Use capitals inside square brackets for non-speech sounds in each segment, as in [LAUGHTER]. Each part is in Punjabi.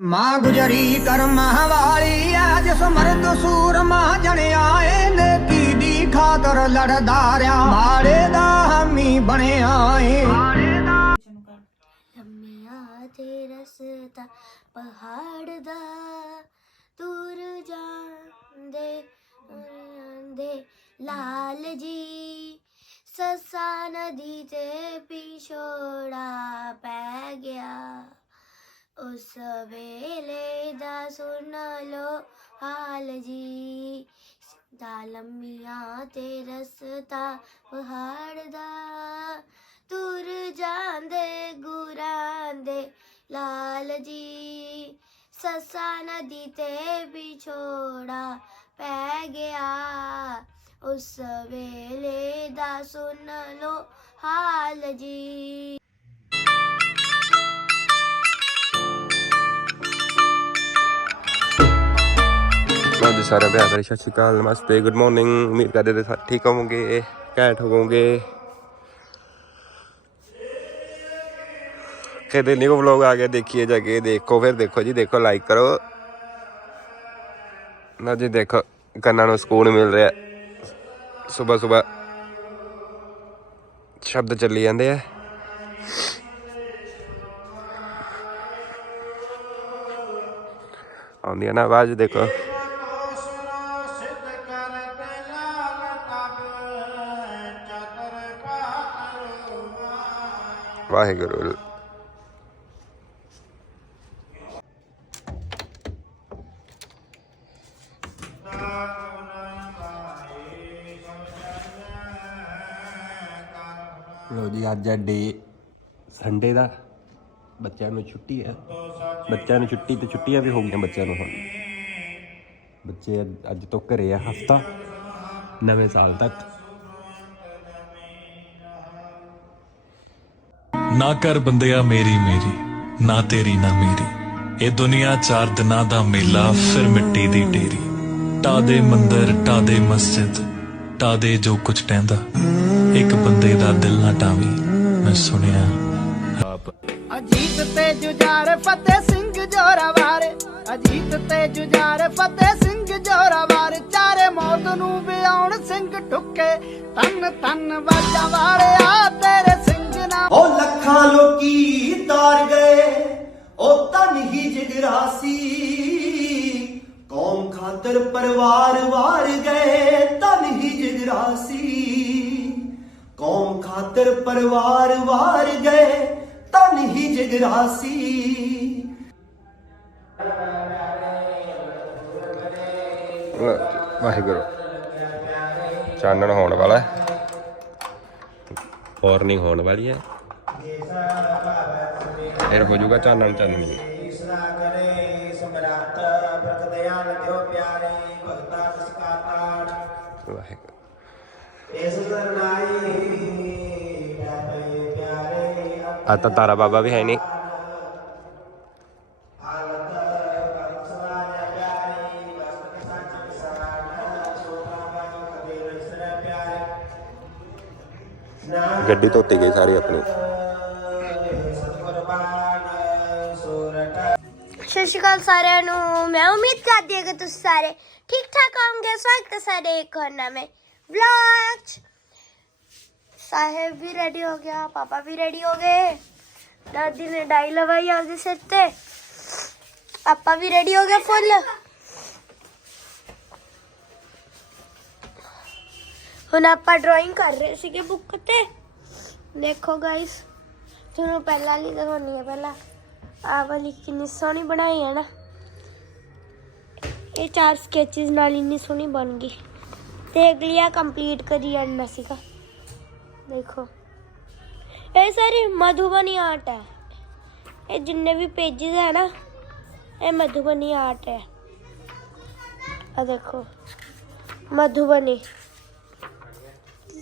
ਮਾਂ ਗੁਜਰੀ ਕਰਮਾਂ ਵਾਲੀ ਆ ਜਿਸ ਮਰਦ ਸੂਰਮਾ ਜਣਿਆ ਏ ਨੇਕੀ ਦੀ ਖਾਤਰ ਲੜਦਾ ਰਿਆ। ਮਾੜੇ ਦਾ ਹਾਮੀ ਬਣਿਆ ਏ। ਲੰਮੀਆਂ ਤੇ ਰਸਤਾ ਪਹਾੜ ਦਾ, ਦੂਰ ਜਾਂਦੇ ਜਾਂਦੇ ਲਾਲ ਜੀ। ਸੱਸਾ ਨਦੀ ਤੇ ਪਿਛੋੜਾ ਪੈ ਗਿਆ। ਉਸ ਵੇਲੇ ਦਾ ਸੁਣ ਲੋ ਹਾਲ ਜੀ। ਦਾ ਲੰਮੀਆਂ ਤੇ ਰਸਤਾ ਪਹਾੜ ਦਾ ਤੁਰ ਜਾਂਦੇ ਗੁਰਾਂ ਦੇ ਲਾਲ ਜੀ। ਸੱਸਾ ਨਦੀ ਤੇ ਵਿਛੋੜਾ ਪੈ ਗਿਆ। ਉਸ ਵੇਲੇ ਦਾ ਸੁਣ ਲੋ ਹਾਲ ਜੀ। ਮੈਂ ਜੀ ਪਿਆਰ ਭਰੀ ਸਤਿ ਸ਼੍ਰੀ ਅਕਾਲ, ਨਮਸਤੇ ਗੁੱਡ ਮਾਰਨਿੰਗ ਉਮੀਦ ਕਰਦੇ ਤੇ ਠੀਕ ਹੋਵੋਗੇ, ਘੈਂਟ ਹੋਵੋਗੇ। ਕਿਤੇ ਨਿਊ ਵਲੌਗ ਆ ਗਿਆ, ਦੇਖੀਏ ਜਾ ਕੇ, ਦੇਖੋ, ਫਿਰ ਦੇਖੋ ਜੀ, ਦੇਖੋ ਲਾਈਕ ਕਰੋ। ਨਾ ਜੀ, ਦੇਖੋ, ਕੰਨਾਂ ਨੂੰ ਸਕੂਨ ਮਿਲ ਰਿਹਾ। ਸਵੇਰ ਸਵੇਰ ਸ਼ਬਦ ਚੱਲੀ ਜਾਂਦੇ ਆ। ਆਉਂਦੀ ਆ ਨਾ ਆਵਾਜ਼ ਦੇਖੋ। ਵਾਹਿਗੁਰੂ। ਅੱਜ ਡੇ ਸੰਡੇ ਦਾ ਬੱਚਿਆਂ ਨੂੰ ਛੁੱਟੀ ਹੈ। ਬੱਚਿਆਂ ਨੂੰ ਛੁੱਟੀ ਤੇ ਛੁੱਟੀਆਂ ਵੀ ਹੋ ਗਈਆਂ ਬੱਚਿਆਂ ਨੂੰ ਹੁਣ। ਬੱਚੇ ਅੱਜ- ਤੋਂ ਘਰੇ ਆ ਹਫਤਾ, ਨਵੇਂ ਸਾਲ ਤੱਕ। ਨਾ ਕਰ ਬੰਦਿਆ ਮੇਰੀ ਮੇਰੀ, ਨਾ ਤੇਰੀ ਨਾ ਮੇਰੀ। ਇਹ ਦੁਨੀਆ ਚਾਰ ਦਿਨਾਂ ਦਾ ਮੇਲਾ, ਫਿਰ ਮਿੱਟੀ ਦੀ ਢੇਰੀ ਟਾ ਦੇ ਮੰਦਰ ਟਾ ਦੇ ਮਸਜਿਦ ਟਾ ਦੇ ਜੋ ਕੁਝ ਟਹਿੰਦਾ, ਇੱਕ ਬੰਦੇ ਦਾ ਦਿਲ ਨਾ ਟਾਵੀ। ਮੈਂ ਸੁਣਿਆ। ਆਪ ਅਜੀਤ ਤੇ ਜੁਝਾਰ ਫਤਿਹ ਸਿੰਘ ਜੋਰਾਵਾਰ ਅਜੀਤ ਤੇ ਜੁਝਾਰ ਫਤਿਹ ਸਿੰਘ ਜੋਰਾਵਾਰ ਚਾਰੇ ਮੌਤ ਨੂੰ ਵਿਆਉਣ ਸਿੰਘ ਠੁੱਕੇ ਤਨ ਤਨ ਵਾਜਾਂ ਵਾਲਿਆ ਤੇਰੇ ਸਿੰਘ ਨਾ ਉਹ ਲੱਖਾਂ ਲੋਕੀ ਤਾਰ ਗਏ ਉਹ ਤਨ ਹੀ ਜਗਰਾਸੀ। ਕੌਮ ਖਾਤਰ ਪਰਿਵਾਰ ਵਾਰ ਗਏ ਤਨ ਹੀ ਜਗਰਾਸੀ। ਕੌਮ ਖਾਤਰ ਪਰਿਵਾਰ ਵਾਰ ਗਏ ਤਨ ਹੀ ਜਗਰਾਸੀ। ਵਾਹਿਗੁਰੂ। ਚਾਨਣ ਹੋਣ ਵਾਲਾ ਹੈ। ਮਾਰਨਿੰਗ ਹੋਣ ਵਾਲੀ ਹੈ। ਫਿਰ ਹੋ ਜਾਊਗਾ ਚਾਨਣ ਚਾਨਣੀ ਵਾਹਿਗੁਰੂ। ਆ ਤਾਂ ਤਾਰਾ ਬਾਬਾ ਵੀ ਹੈ ਨਹੀਂ। ਗੱਡੀ ਧੋਤੀ ਗਈ ਸਾਰੀ ਆਪਣੀ। ਸਤਿ ਸ਼੍ਰੀ ਅਕਾਲ ਸਾਰਿਆਂ ਨੂੰ। ਮੈਂ ਉਮੀਦ ਕਰਦੀ ਹਾਂ ਕਿ ਤੁਸੀਂ ਸਾਰੇ ਠੀਕ ਠਾਕ ਹੋਵੋਗੇ। ਸਵਾਗਤ ਹੈ ਸਾਡੇ ਇੱਕ ਹੋਰ ਨਵੇਂ ਵਲੌਗ 'ਚ। ਸਾਹਿਬ ਵੀ ਰੈਡੀ ਹੋ ਗਿਆ, ਪਾਪਾ ਵੀ ਰੈਡੀ ਹੋ ਗਏ। ਦਾਦੀ ਨੇ ਡਾਈ ਲਵਾਈ ਆਪਦੇ ਸਿਰ ਤੇ। ਪਾਪਾ ਵੀ ਰੈਡੀ ਹੋ ਗਏ ਫੁੱਲ ਹੁਣ ਆਪਾਂ ਡਰਾਇੰਗ ਕਰ ਰਹੇ ਸੀਗੇ ਬੁੱਕ ਤੇ। ਦੇਖੋ ਗਾਇਸ ਤੁਹਾਨੂੰ ਪਹਿਲਾਂ ਲਈ ਦਿਖਾਉਣੀ ਹੈ ਪਹਿਲਾਂ। ਆਹ ਵਾਲੀ ਕਿੰਨੀ ਸੋਹਣੀ ਬਣਾਈ ਹੈ ਨਾ। ਇਹ ਚਾਰ ਸਕੈਚਸ ਨਾਲ ਇੰਨੀ ਸੋਹਣੀ ਬਣ ਗਈ। ਤੇ ਅਗਲੀ ਆ ਕੰਪਲੀਟ ਕਰੀ ਜਾਂਦਾ ਸੀਗਾ। ਦੇਖੋ। ਇਹ ਸਾਰੇ ਮਧੂਬਨੀ ਆਰਟ ਹੈ। ਇਹ ਜਿੰਨੇ ਵੀ ਪੇजेस ਹੈ ਨਾ, ਇਹ ਮਧੂਬਨੀ ਆਰਟ ਹੈ। ਆ ਦੇਖੋ, ਮਧੂਬਨੀ।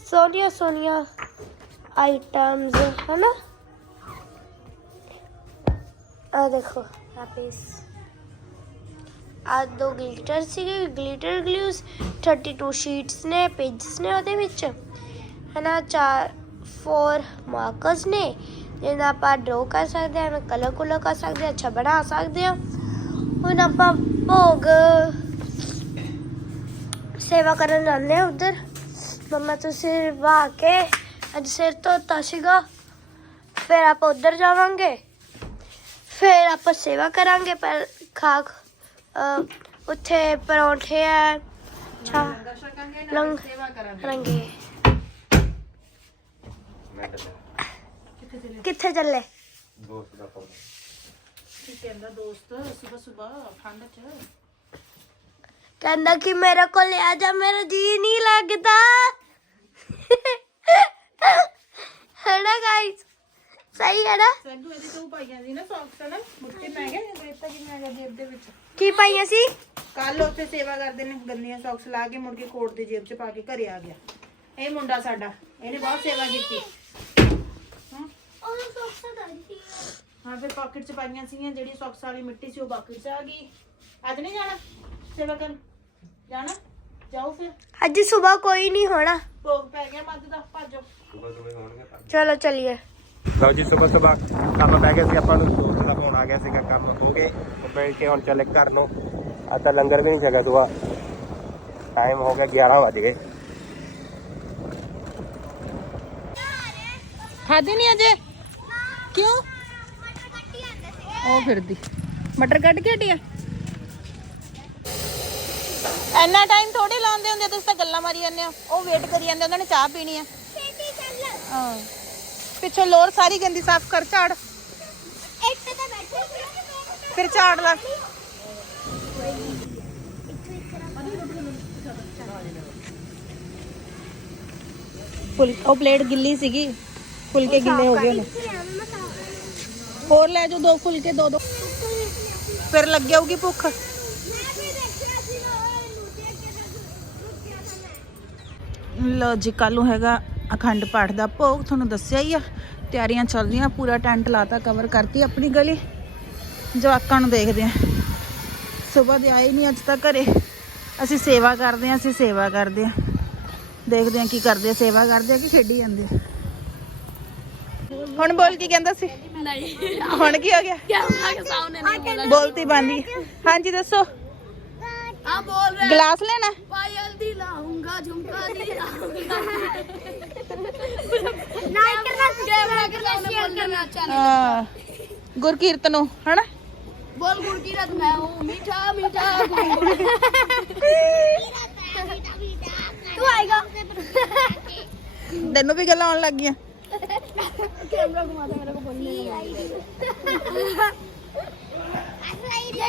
ਸੋਨੀਆ ਸੋਨੀਆ ਆਈਟਮਸ ਹੈ ਨਾ ਆ ਦੇਖੋ ਆ ਪੀਸ ਆ ਦੋ ਗਲਿਟਰ ਸੀਗੇ ਗਲਿਟਰ ਗਲੂਸ 32 ਸ਼ੀਟਸ ਨੇ ਪੇਜਸ ਨੇ ਉਹਦੇ ਵਿੱਚ। ਹਨਾ, ਚਾਰ ਫੋਰ ਮਾਰਕਰਸ ਨੇ, ਜਿਹਨਾਂ ਆਪਾਂ ਡਰਾ ਕਰ ਸਕਦੇ ਹਾਂ ਕਲਰ ਕੁਲਰ ਕਰ ਸਕਦੇ ਹਾਂ, ਅੱਛਾ ਬਣਾ ਸਕਦੇ ਹਾਂ। ਹੁਣ ਆਪਾਂ ਭੋਗ ਸੇਵਾ ਕਰਨ ਜਾਂਦੇ ਹਾਂ ਉਧਰ। ਮੰਮਾ ਤੋਂ ਸਿਰ ਵਾ ਕੇ ਅੱਜ ਸਿਰ ਧੋਤਾ ਸੀਗਾ। ਫਿਰ ਆਪਾਂ ਉਧਰ ਜਾਵਾਂਗੇ। ਫਿਰ ਆਪਾਂ ਸੇਵਾ ਕਰਾਂਗੇ ਪਰ ਖਾ ਉੱਥੇ ਪਰੌਂਠੇ ਆ ਅੱਛਾ ਲੰਗ ਕਿੱਥੇ ਚੱਲੇ? ਦੋਸਤ ਦਾ ਫੋਨ ਕਹਿੰਦਾ ਕਿ ਮੇਰੇ ਕੋਲ ਆ ਜਾ ਮੇਰਾ ਜੀ ਨਹੀਂ ਲੱਗਦਾ। ਹੈ ਨਾ ਗਾਇਸ ਸਹੀ ਹੈ ਨਾ? ਸੈਂਟੂ ਇਹਦੀ ਤੂੰ ਪਾਈਆਂ ਸੀ ਨਾ ਸੌਕਸ ਨਾ। ਮੁੱਠੇ ਪੈ ਗਏ ਰੇਤਾ ਕਿੰਨਾ ਗਿਆ ਜੇਬ ਦੇ ਵਿੱਚ। ਕੀ ਪਾਈਆਂ ਸੀ? ਕੱਲ ਉੱਥੇ ਸੇਵਾ ਕਰਦੇ ਨੇ ਗੰਦੀਆਂ ਸੌਕਸ ਲਾ ਕੇ ਮੁੜ ਕੇ ਕੋਟ ਦੀ ਜੇਬ 'ਚ ਪਾ ਕੇ ਘਰੇ ਆ ਗਿਆ। ਇਹ ਮੁੰਡਾ ਸਾਡਾ ਇਹਨੇ ਬਹੁਤ ਸੇਵਾ ਕੀਤੀ। ਹਾਂ ਫਿਰ ਪਾਕਟ 'ਚ ਪਾਈਆਂ ਸੀਗੀਆਂ ਜਿਹੜੀ ਸੌਕਸ ਵਾਲੀ ਮਿੱਟੀ ਸੀ ਉਹ ਬਾਕਟ 'ਚ ਆ ਗਈ। ਅੱਜ ਨਹੀਂ ਜਾਣਾ? ਸੇਵਾ ਕਰਨ। ਜਾਣਾ? ਜਾਓ ਫਿਰ। ਅੱਜ ਸਵੇਰ ਕੋਈ ਨਹੀਂ ਹੋਣਾ। ਭੋਗ ਪੈ ਗਿਆ ਮੱਝ ਦਾ ਭੱਜੋ ਚਲੋ ਚਲਿਏ। ਲਓ ਜੀ ਸਵੇਰ ਸਵੇਰ ਕੰਮ ਪੈ ਗਿਆ ਸੀ ਆਪਾਂ ਨੂੰ ਦੋਸਤ ਦਾ ਫੋਨ ਆ ਗਿਆ ਸੀਗਾ ਕੰਮ ਹੋ ਗਏ। ਮੋਬਾਈਲ ਕੇ ਹੁਣ ਚੱਲੇ ਘਰ ਨੂੰ। ਅੱਜ ਤਾਂ ਲੰਗਰ ਵੀ ਨਹੀਂ ਛਕਾ ਸੁਆ ਟਾਈਮ ਹੋ ਗਿਆ 11 ਵਜ ਗਏ। ਖਾਦੀ ਨਹੀਂ ਅਜੇ? ਕਿਉਂ? ਉਹ ਫਿਰਦੀ। ਮਟਰ ਕੱਢ ਕੇ ਹਟਿਆ ਇੰਨਾ ਟਾਈਮ ਥੋੜੇ ਲਾਉਂਦੇ ਹੁੰਦੇ, ਤੁਸੀਂ ਤਾਂ ਗੱਲਾਂ ਮਾਰੀ ਜਾਂਦੇ ਹੋ। ਉਹ ਵੇਟ ਕਰੀ ਜਾਂਦੇ, ਉਹਨਾਂ ਨੇ ਚਾਹ ਪੀਣੀ ਆ। ਹਾਂ। ਪਿੱਛੋਂ ਲੋਰ ਸਾਰੀ ਗੰਦੀ ਸਾਫ਼ ਕਰ, ਝਾੜ। ਫਿਰ ਝਾੜ ਲਾ। ਫੁਲ, ਉਹ ਪਲੇਟ ਗਿੱਲੀ ਸੀਗੀ। ਫੁਲਕੇ ਗਿੱਲੇ ਹੋ ਗਏ ਨੇ ਹੋਰ ਲੈ ਜਾਓ, ਦੋ ਫੁਲਕੇ ਦੋ ਦੋ। ਫਿਰ ਲੱਗ ਜਾਊਗੀ ਭੁੱਖ। ਲੋ ਜੀ ਕੱਲ ਨੂੰ ਹੈਗਾ ਅਖੰਡ ਪਾਠ ਦਾ ਭੋਗ, ਤੁਹਾਨੂੰ ਦੱਸਿਆ ਹੀ ਆ। ਤਿਆਰੀਆਂ ਚੱਲ ਰਹੀਆਂ, ਪੂਰਾ ਟੈਂਟ ਲਾਤਾ ਕਵਰ ਕਰਤੀ ਆਪਣੀ ਗਲੀ। ਜਵਾਕਾਂ ਨੂੰ ਦੇਖਦੇ ਆ। ਸਵੇਰ ਦੇ ਆਏ ਨਹੀਂ ਅੱਜ ਤੱਕ ਘਰੇ। ਅਸੀਂ ਸੇਵਾ ਕਰਦੇ ਆ, ਅਸੀਂ ਸੇਵਾ ਕਰਦੇ ਆ। ਦੇਖਦੇ ਆ ਕੀ ਕਰਦੇ ਆ, ਸੇਵਾ ਕਰਦੇ ਆ ਕਿ ਖੇਡੀ ਜਾਂਦੇ ਆ। ਹੁਣ ਬੋਲ ਕੀ ਕਹਿੰਦਾ ਸੀ? ਨਹੀਂ। ਹੁਣ ਕੀ ਹੋ ਗਿਆ? ਬੋਲਤੀ ਕੇ ਸਾਹਮਣੇ ਹਾਂਜੀ ਦੱਸੋ। ਆ ਬੋਲ ਰਿਹਾ। ਗਲਾਸ ਲੈਣਾ? ਪਾਇਲ ਦੀ ਲਾਉਂਗਾ ਝੁਮਕਾ ਦੀ ਲਾਉਂਗਾ ਨਹੀਂ ਕਰਨਾ ਕੈਮਰਾ ਕੇ ਸਾਹਮਣੇ ਕਰਨਾ? ਚਾਹੀਦਾ ਗੁਰਕੀਰਤਨ ਨੂੰ ਹਨਾ? ਬੋਲ ਗੁਰਕੀਰਤ ਮੈਂ ਹੂੰ ਮਿੱਠਾ ਮਿੱਠਾ। ਤੂੰ ਆਏਗਾ। ਤੈਨੂੰ ਵੀ ਗੱਲਾਂ ਆਉਣ ਲੱਗ ਗਈਆਂ। कैमरा घुमाता मेरे को बोलने ये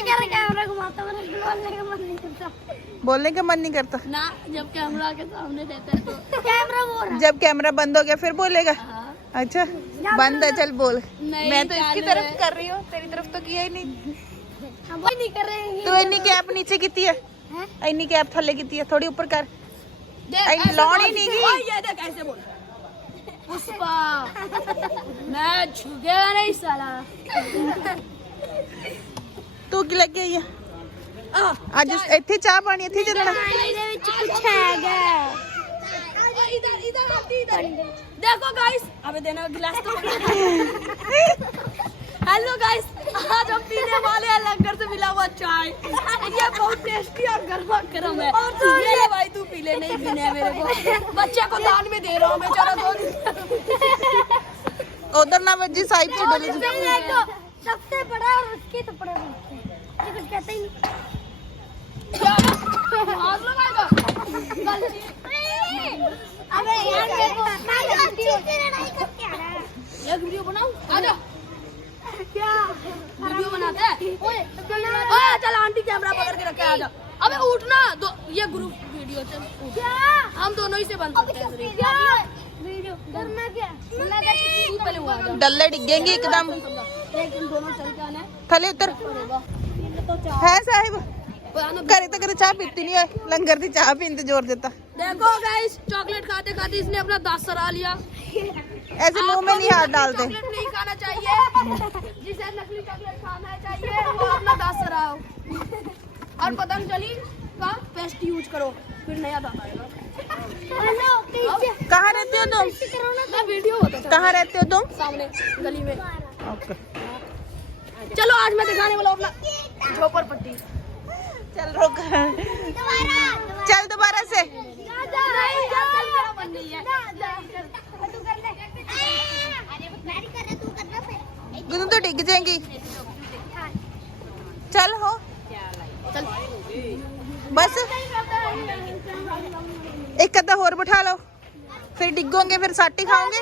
कह रहा कैमरा घुमाता मेरे को बोलने का मन नहीं करता? बोलने का मन नहीं करता। ना जब कैमरा के सामने देता है तो कैमरा बोल रहा। जब कैमरा बंद हो गया फिर बोलेगा? अच्छा बंद है चल बोल। मैं तो इसकी तरफ़ कर रही हूँ तेरी तरफ़ तो किया ही नहीं। हम नहीं कर रहे हैं। तू इन्नी कैप नीचे की है? हैं? कैप थल्ले की है? थोड़ी ऊपर कर। लौड़ी नहीं देख ऐसे बोल। पुष्पा मैं झुकेगा नहीं साला ਤੂੰ ਕੀ ਲੱਗ ਗਈ ਆ ਅੱਜ ਇੱਥੇ ਚਾਹ ਪਾਣੀ ਇੱਥੇ ਚੱਲਣਾ ਇਹਦੇ ਵਿੱਚ ਕੁਝ ਹੈਗਾ ਇਧਰ ਇਧਰ ਆਤੀ ਇਧਰ देखो गाइस अबे देना गिलास तो [LAUGHS] हेलो गाइस आज हम पीने वाले हैं लंगर से मिला हुआ चाय। ये बहुत टेस्टी और गर्मा गर्म है। और तो ये भाई तू पीले नहीं पीने मेरे को। बच्चे को दान में दे रहा हूँ मैं चलो दो उधर ना बजी साइड से डले तो, सबसे बड़ा और उसके तो बड़ा ये कुछ कहते ही नहीं। अबे यार मैं तो अच्छी से लड़ाई करके आ रहा है। एक वीडियो बनाऊँ? आजा क्या? वीडियो बनाते आंटी कैमरा पकड़ के रखे आजा अबे उठना दो ये ग्रुप वीडियो हम दोनों ही से बन सकते हैं डल्ले डिगेंगे एकदम। थले उतर। है साहिब। करे तो करे चाह पीती नहीं है। लंगर की चाह पीने ज़ोर देता। देखो गाइस चॉकलेट खाते खाते इसने अपना दास सरा लिया। ऐसे मुँह में नहीं हाथ डालते। चॉकलेट नहीं खाना चाहिए। जिसे नकली चॉकलेट खाना चाहिए वो अपना सराओ। और पतंजलि का पेस्ट यूज़ करो। फिर नया आएगा। कहाँ रहते हो तुम? वीडियो कहाँ रहते हो तुम? सामने गली में। ओके। चलो आज मैं दिखाने वाला अपना झोपड़ पट्टी। चल रुक। चल दोबारा से गुनु तो डिग जाएँगी। चल हो। बस। एक अद्धा और बैठा लो। फिर डिगोगे फिर साटी खाओगे।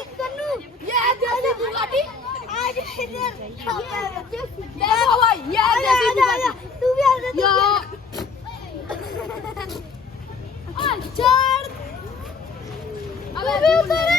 ओए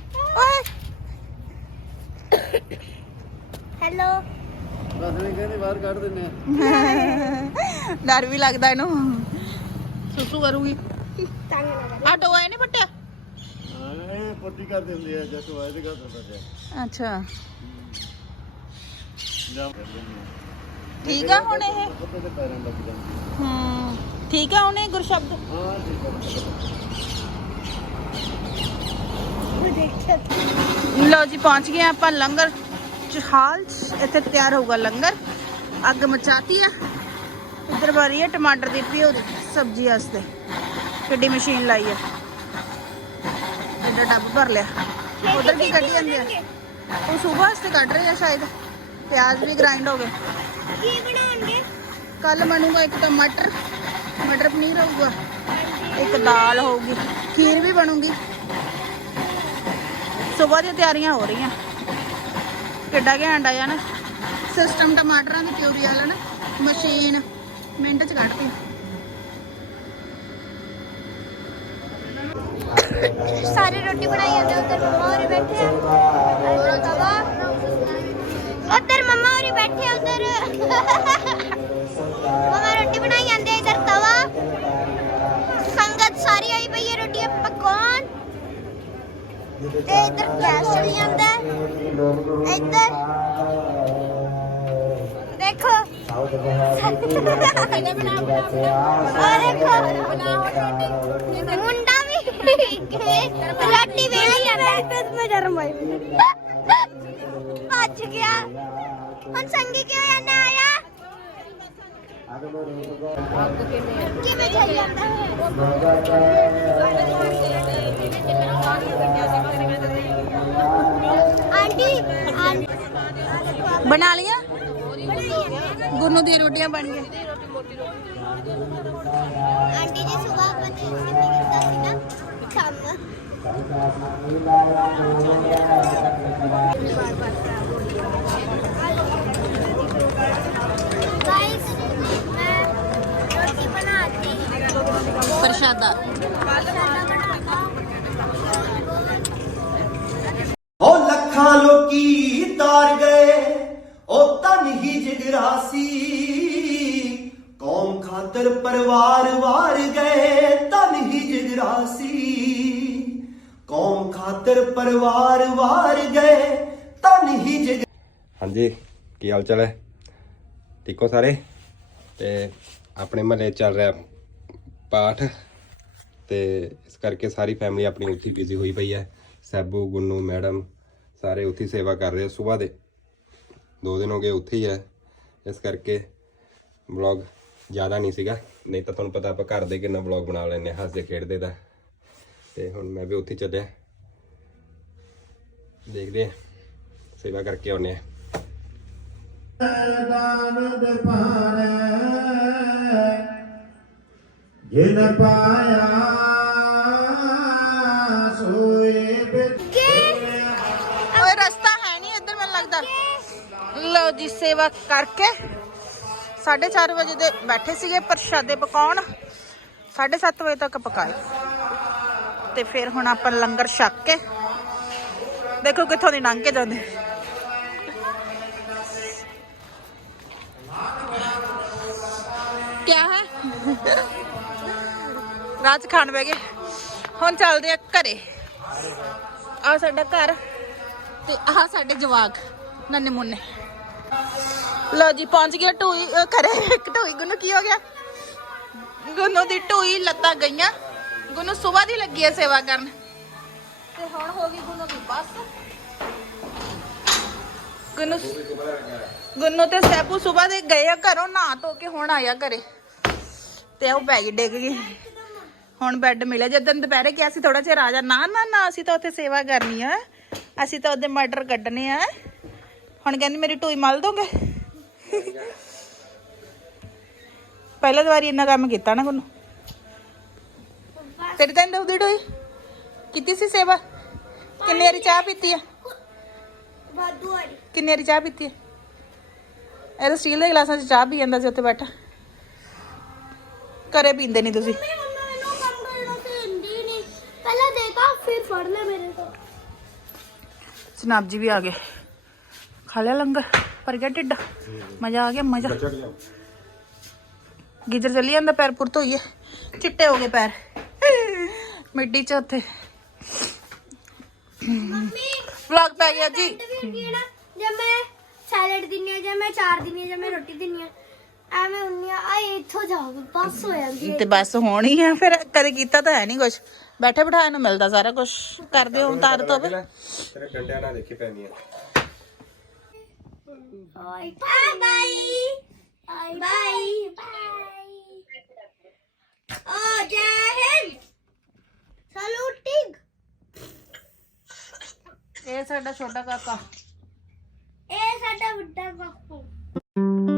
ਓਏ। ਹੈਲੋ ਬਸ ਨਹੀਂ ਕਹਿੰਦੇ ਬਾਹਰ ਕੱਢ ਦਿੰਨੇ ਆ। ਡਰ ਵੀ ਲੱਗਦਾ ਇਹਨੂੰ। ਸੁਸੂ ਕਰੂਗੀ। ਤੰਗ ਨਾ ਕਰ ਆਟੋ ਆਏ ਨਹੀਂ ਪੱਟਿਆ? ਹਾਂ ਇਹ ਪੱਟੀ ਕਰ ਦਿੰਦੇ ਆ ਜੱਟ ਵਾਇਦ ਕਰ ਦਿੰਦੇ ਆ ਅੱਛਾ। ਜਾਮ ਕਰ ਦਿੰਦੇ ਆ ਠੀਕ ਆ ਹੁਣ ਇਹ? ਪੁੱਤ ਦੇ ਪੈਰਾਂ ਲੱਗ ਜਾਂਦੀ ਹੂੰ। ਠੀਕ ਆ ਹੁਣ ਇਹ ਗੁਰਸ਼ਬਦ? ਹਾਂ ਠੀਕ ਆ। ਲਓ ਜੀ ਪਹੁੰਚ ਗਏ ਆਪਾਂ ਲੰਗਰ ਚਹਾਲ 'ਚ। ਇੱਥੇ ਤਿਆਰ ਹੋਊਗਾ ਲੰਗਰ। ਅੱਗ ਮਚਾਤੀ ਆ। ਇੱਧਰ ਬਾਰੀ ਹੈ ਟਮਾਟਰ ਦੀ ਪਿਓ ਦੀ ਸਬਜ਼ੀ ਵਾਸਤੇ। ਕਿੱਡੀ ਮਸ਼ੀਨ ਲਾਈ ਹੈ ਇੱਧਰ ਡੱਬ ਭਰ ਲਿਆ। ਉਧਰ ਕੀ ਕੱਢੀ ਜਾਂਦੇ ਆ? ਉਹ ਸਵੇਰ ਵਾਸਤੇ ਕੱਢ ਰਹੇ ਆ ਸ਼ਾਇਦ। ਪਿਆਜ਼ ਵੀ ਗ੍ਰਾਈਂਡ ਹੋ ਗਏ। ਕੀ ਬਣਾਉਣਗੇ? ਕੱਲ ਬਣੂਗਾ ਇੱਕ ਤਾਂ ਮਟਰ। ਮਟਰ ਪਨੀਰ ਹੋਊਗਾ। ਇੱਕ ਦਾਲ ਹੋਊਗੀ। ਖੀਰ ਵੀ ਬਣੂਗੀ। ਸਵੇਰ ਦੀਆਂ ਤਿਆਰੀਆਂ ਹੋ ਰਹੀਆਂ। ਕਿੱਡਾ ਘੈਂਟ ਆ ਨਾ ਸਿਸਟਮ ਟਮਾਟਰਾਂ ਦੀ ਪਿਊਰੀ ਵਾਲਾ ਨਾ ਮਸ਼ੀਨ ਮਿੰਟ ਚ ਕੱਢਦੀ ਸਾਰੇ ਰੋਟੀ ਬਣਾਈ ਜਾਂਦੇ ਉੱਧਰ ਮੰਮਾ ਹੋਰੀ ਬੈਠੇ ਆ। ਤਵਾ ਉੱਧਰ ਮੰਮਾ ਹੋਰੀ ਬੈਠੇ ਆ ਉੱਧਰ। ਮੰਮਾ ਰੋਟੀ ਬਣਾਈ ਜਾਂਦੇ ਆ, ਇੱਧਰ ਤਵਾ ਸੰਗਤ ਸਾਰੀ ਆਈ ਪਈ ਹੈ ਰੋਟੀਆਂ ਪਕਾਉਣ ਤੇ ਇੱਧਰ ਗੈਸ ਚਲੀ ਜਾਂਦਾ ਹੈ। ਇੱਧਰ। ਦੇਖੋ। ਆ ਦੇਖੋ ਮੁੰਡਾ ਵੀ ਰੋਟੀ ਵੇਲੀ ਜਾਂਦਾ ਮੈਂ ਗਰਮ ਭੱਜ ਗਿਆ। ਹੁਣ ਸੰਗੀ ਕਿਉਂ ਜਾਂਦਾ ਆਇਆ ਕਿਵੇਂ ਚੱਲ ਜਾਂਦਾ ਆਂਟੀ ਆਂਟੀ ਬਣਾ ਲੀਆਂ ਗੁੰਨੂ ਦੀਆਂ ਰੋਟੀਆਂ ਬਣ ਗਈਆਂ ਆਂਟੀ ਜੀ ਸੁਬਾਹ ਪਨੀਰ ਸਿੱਧੀ ਕੀਤਾ ਸੀ ਨਾ ਕੰਮ ਕੌਮ ਪਰਿਵਾਰ ਵਾਰ ਗਏ ਤਨ ਹੀ ਜਿਗ ਹਾਂਜੀ, ਕੀ ਹਾਲ ਚਾਲ ਹੈ? ਠੀਕ ਹੋ ਸਾਰੇ? ਤੇ ਆਪਣੇ ਮਹੱਲੇ ਚੱਲ ਰਿਹਾ ਪਾਠ ਤੇ ਇਸ ਕਰਕੇ ਸਾਰੀ ਫੈਮਿਲੀ ਆਪਣੀ ਉੱਥੇ ਬਿਜ਼ੀ ਹੋਈ ਪਈ ਹੈ। ਸੈਬੂ, ਗੁੰਨੂ, ਮੈਡਮ ਸਾਰੇ ਉੱਥੇ ਸੇਵਾ ਕਰ ਰਹੇ ਸਵੇਰ ਦੇ। ਦੋ ਦਿਨ ਹੋ ਗਏ ਉੱਥੇ ਹੀ ਹੈ। ਇਸ ਕਰਕੇ ਵਲੌਗ ਜ਼ਿਆਦਾ ਨਹੀਂ ਸੀਗਾ। ਨਹੀਂ ਤਾਂ ਤੁਹਾਨੂੰ ਪਤਾ ਆਪਾਂ ਘਰ ਦੇ ਕਿੰਨਾ ਵਲੌਗ ਬਣਾ ਲੈਂਦੇ ਹਾਂ, ਹੱਸਦੇ ਖੇਡਦੇ ਦਾ ਤੇ ਹੁਣ ਮੈਂ ਵੀ ਉੱਥੇ ਚੱਲਿਆ। ਦੇਖਦੇ ਹਾਂ ਸੇਵਾ ਕਰਕੇ ਜਿਨ ਪਾਇਆ ਰਸਤਾ ਹੈ ਨਹੀਂ ਇੱਧਰ ਮੈਨੂੰ ਲੱਗਦਾ। ਲਓ ਜੀ ਸੇਵਾ ਕਰਕੇ 4:30 ਵਜੇ ਦੇ ਬੈਠੇ ਸੀਗੇ ਪ੍ਰਸ਼ਾਦੇ ਪਕਾਉਣ। 7:30 ਵਜੇ ਤੱਕ ਪਕਾਏ। ਤੇ ਫਿਰ ਹੁਣ ਆਪਾਂ ਲੰਗਰ ਛਕ ਕੇ ਦੇਖੋ ਕਿੱਥੋਂ ਦੀ ਲੰਘ ਕੇ ਜਾਂਦੇ ਕੀ ਹੈ ਰਾਤ ਖਾਣ ਬੈ ਗਏ ਹੁਣ ਚੱਲਦੇ ਆ ਘਰੇ ਆ ਸਾਡਾ ਘਰ ਤੇ ਆਹ ਸਾਡੇ ਜਵਾਕ ਨੰਨੇ ਮੁੰਨੇ ਲੋ ਜੀ ਪਹੁੰਚ ਗਿਆ ਢੂਈ ਘਰੇ ਇੱਕ ਢੂਈ ਗੁੰਨੂ ਕੀ ਹੋ ਗਿਆ ਗੁੰਨੂ ਦੀ ਢੂਈ ਲੱਤਾਂ ਗਈਆਂ ਗੁੰਨੂ ਸਵੇਰ ਦੀ ਲੱਗੀ ਹੈ ਸੇਵਾ ਕਰਨ ਤੇ ਹੁਣ ਹੋ ਗਈ ਗੁੰਨੂ ਦੀ ਬੱਸ। ਗੁੰਨੂ ਗੁੰਨੂ ਤੇ ਸੈਪੂ ਸਵੇਰ ਦੇ ਗਏ ਆ ਘਰੋਂ, ਨਹਾ ਧੋ ਕੇ ਹੁਣ ਆਇਆ ਘਰੇ। ਤੇ ਉਹ ਬੈਗ ਡਿੱਗ ਗਈ। ਹੁਣ ਬੈੱਡ ਮਿਲਿਆ। ਜਦੋਂ ਦੁਪਹਿਰੇ ਕਿਹਾ ਸੀ ਥੋੜਾ ਚਿਰ ਆ ਨਾ ਨਾ ਨਾ, ਅਸੀਂ ਤਾਂ ਉੱਥੇ ਸੇਵਾ ਕਰਨੀ ਆ। ਅਸੀਂ ਤਾਂ ਉਹਦੇ ਮਰਡਰ ਕੱਢਨੇ ਆ। ਹੁਣ ਕਹਿੰਦੀ, ਮੇਰੀ ਟੋਈ ਮਲ ਦੋਗੇ? ਪਹਿਲਾ ਵਾਰੀ ਇੰਨਾ ਕੰਮ ਕੀਤਾ ਨਾ ਕੋਨੂੰ ਤੇਰੀ ਤਾਂ ਉਹਦੀ ਟੂਈ? ਕੀਤੀ ਸੀ ਸੇਵਾ? ਕਿੰਨੀ ਵਾਰੀ ਚਾਹ ਪੀਤੀ ਆ? ਵਾਧੂ ਵਾਲੀ ਕਿੰਨੀ ਵਾਰੀ ਚਾਹ ਪੀਤੀ ਆ? ਇਹ ਤਾਂ ਸਟੀਲ ਦੇ ਗਲਾਸਾਂ 'ਚ ਚਾਹ ਪੀ ਜਾਂਦਾ ਸੀ ਉੱਥੇ ਬੈਠਾ। ਘਰੇ ਪੀਂਦੇ ਨਹੀਂ ਤੁਸੀਂ। ਮੈਂ ਮੰਮਾ ਮੈਨੂੰ ਕੰਮ ਕਰਨਾ ਤੇ ਹਿੰਦੀ ਨਹੀਂ ਪਹਿਲਾਂ ਦੇਤਾ ਫਿਰ ਫੜ ਲੈ ਮੇਰੇ ਤੋਂ ਜਨਾਬ ਜੀ ਵੀ ਆ ਗਏ। ਖਾ ਲਿਆ ਲੰਗਰ ਪਰ ਗਿਆ ਢਿੱਡ। ਮਜ਼ਾ ਆ ਗਿਆ ਮਜ਼ਾ। ਗਿੱਜਰ ਚੱਲੀ ਜਾਂਦਾ ਪੈਰ ਪੁਰ ਧੋਈਏ। ਚਿੱਟੇ ਹੋ ਗਏ ਪੈਰ। ਮਿੱਟੀ ਚ ਉੱਥੇ। ਵਲੌਗ ਪੈ ਗਿਆ ਜੀ। ਜੇ ਮੈਂ ਸੈਲਡ ਦਿੰਨੀ ਆ ਜਾਂ ਮੈਂ ਚਾਰ ਦਿੰਨੀ ਆ ਜਾਂ ਮੈਂ ਰੋਟੀ ਦਿੰਨੀ ਆ ਐਵੇਂ ਹੁੰਨੀ ਆ ਆ ਇੱਥੋਂ ਜਾਓ ਬਸ ਹੋ ਜਾਂਦੀ ਤੇ ਬਸ ਹੋਣੀ ਆ ਫਿਰ ਕਦੇ ਕੀਤਾ ਤਾਂ ਹੈ ਨਹੀਂ ਕੁਝ ਬੈਠੇ ਬਿਠਾਏ ਨੂੰ ਮਿਲਦਾ ਸਾਰਾ ਕੁਝ ਕਰਦੇ ਹੋ ਤਾਰ ਤੋਂ। ਤੇਰੇ ਡੰਡਿਆਂ ਨਾਲ ਦੇਖੀ ਪੈਂਦੀਆਂ ਬਾਈ ਬਾਈ ਬਾਈ ਬਾਈ ਓ ਜੈ ਹਿੰਦ। ਸਲੂਟਿੰਗ ਇਹ ਸਾਡਾ ਛੋਟਾ ਕਾਕਾ। ਇਹ ਸਾਡਾ ਵੱਡਾ ਬਾਪੂ